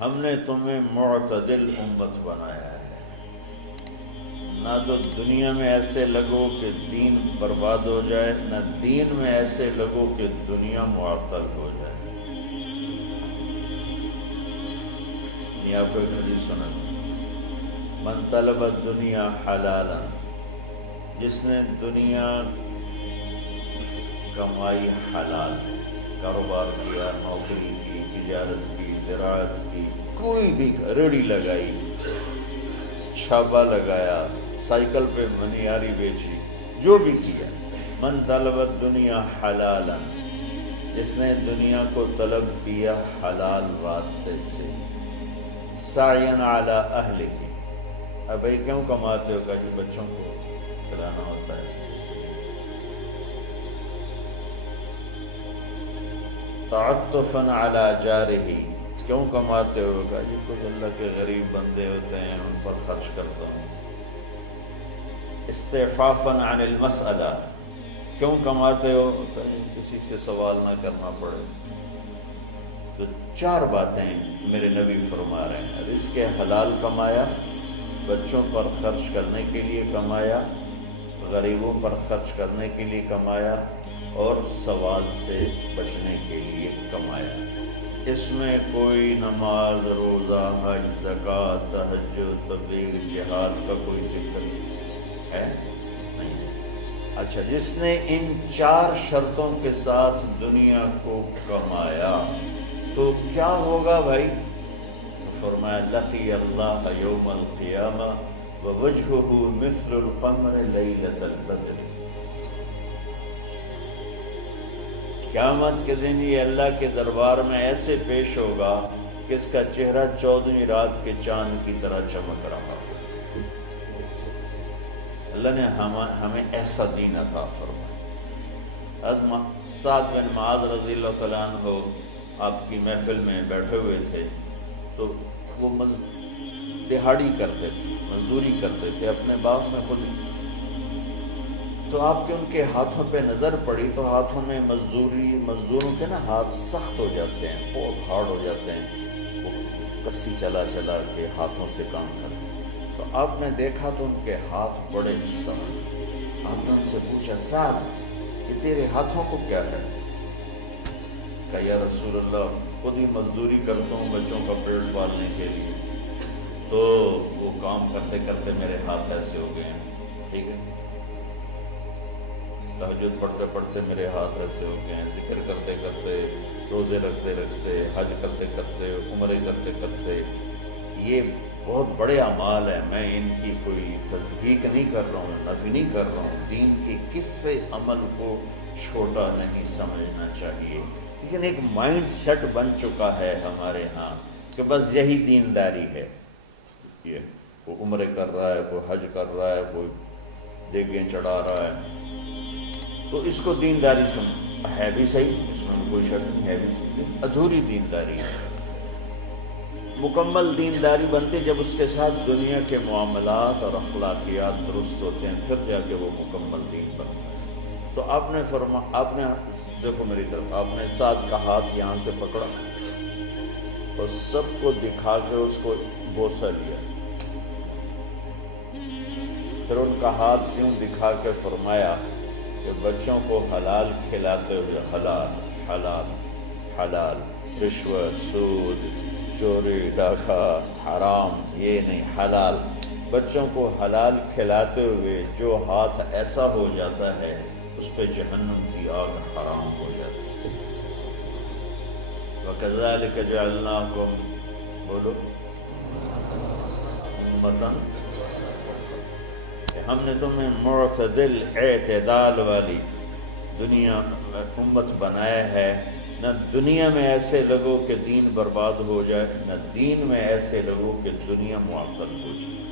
ہم نے تمہیں معتدل امت بنایا ہے، نہ تو دنیا میں ایسے لگو کہ دین برباد ہو جائے، نہ دین میں ایسے لگو کہ دنیا معطل ہو جائے۔ یہ آپ کو ایک حدیث سنا، من طلب الدنیا حلالا، جس نے دنیا کمائی حلال، کاروبار کیا، نوکری کی، تجارت کی، زراعت کی، کوئی بھی ریڑھی لگائی، چھاپا لگایا، سائیکل پہ منیاری بیچی، جو بھی کیا، من طلب الدنیا حلالا، جس نے دنیا کو طلب کیا حلال راستے سے، سعین علی اہلہ، اب بھائی کیوں کماتے ہو؟ کہ جو بچوں کو کھلانا ہوتا ہے، تعطفا علی جارہ، کیوں کماتے ہو؟ کہ جی کچھ اللہ کے غریب بندے ہوتے ہیں ان پر خرچ کرتا ہوں۔ استعفافا عن المسئلہ، کیوں کماتے ہو؟ کہ کسی سے سوال نہ کرنا پڑے۔ تو چار باتیں میرے نبی فرما رہے ہیں، رزق حلال کمایا، بچوں پر خرچ کرنے کے لیے کمایا، غریبوں پر خرچ کرنے کے لیے کمایا، اور سوال سے بچنے کے لیے کمایا۔ اس میں کوئی نماز، روزہ، حج، زکوٰۃ، تہجد، تبلیغ، جہاد کا کوئی ذکر ہے نہیں۔ اچھا، جس نے ان چار شرطوں کے ساتھ دنیا کو کمایا تو کیا ہوگا بھائی؟ تو فرمایا لقی اللہ یوم القیامہ ووجہہ مثل القمر لیلۃ البدر، قیامت کے دن یہ اللہ کے دربار میں ایسے پیش ہوگا کہ اس کا چہرہ 14ویں رات کے چاند کی طرح چمک رہا ہو۔ اللہ نے ہمیں ایسا دین عطا فرمایا۔ سعد بن معاذ رضی اللہ تعالیٰ عنہ آپ کی محفل میں بیٹھے ہوئے تھے، تو وہ دہاڑی کرتے تھے، مزدوری کرتے تھے اپنے باغ میں خود، تو آپ کے ان کے ہاتھوں پہ نظر پڑی تو ہاتھوں میں مزدوروں کے نا ہاتھ سخت ہو جاتے ہیں، بہت ہارڈ ہو جاتے ہیں، وہ کسی چلا چلا کے ہاتھوں سے کام کرتے، تو آپ نے دیکھا تو ان کے ہاتھ بڑے سخت۔ آپ نے ان سے پوچھا سعد یہ تیرے ہاتھوں کو کیا ہے؟ کہا یا رسول اللہ خود ہی مزدوری کرتا ہوں بچوں کا پیٹ پالنے کے لیے، تو وہ کام کرتے کرتے میرے ہاتھ ایسے ہو گئے ہیں، ٹھیک ہے، تہجد پڑھتے پڑھتے میرے ہاتھ ایسے ہو گئے ہیں، ذکر کرتے کرتے، روزے رکھتے رکھتے، حج کرتے کرتے، عمرے کرتے کرتے، یہ بہت بڑے اعمال ہیں، میں ان کی کوئی تصدیق نہیں کر رہا ہوں، نفی نہیں کر رہا ہوں، دین کے کسی عمل کو چھوٹا نہیں سمجھنا چاہیے، لیکن ایک مائنڈ سیٹ بن چکا ہے ہمارے ہاں کہ بس یہی دینداری ہے، یہ کوئی عمرے کر رہا ہے، کوئی حج کر رہا ہے، کوئی دیگیں چڑھا رہا ہے، تو اس کو دینداری ہے بھی صحیح، اس میں کوئی شک نہیں، ہے بھی صحیح، ادھوری دینداری ہے۔ مکمل دینداری بنتی جب اس کے ساتھ دنیا کے معاملات اور اخلاقیات درست ہوتے ہیں، پھر جا کے وہ مکمل دین بنتا ہے۔ تو آپ نے دیکھو میری طرف، آپ نے سعد کا ہاتھ یہاں سے پکڑا اور سب کو دکھا کے اس کو بوسہ لیا، پھر ان کا ہاتھ یوں دکھا کے فرمایا کہ بچوں کو حلال کھلاتے ہوئے، حلال حلال حلال، رشوت، سود، چوری، ڈاکہ، حرام، یہ نہیں، حلال، بچوں کو حلال کھلاتے ہوئے جو ہاتھ ایسا ہو جاتا ہے اس پہ جہنم کی آگ حرام ہو جاتی ہے۔ وَكَذَلِكَ جَعَلْنَاكُمْ، بولو، امتاً، کہ ہم نے تمہیں معتدل، اعتدال والی دنیا امت بنایا ہے، نہ دنیا میں ایسے لگو کہ دین برباد ہو جائے، نہ دین میں ایسے لگو کہ دنیا معطل ہو جائے۔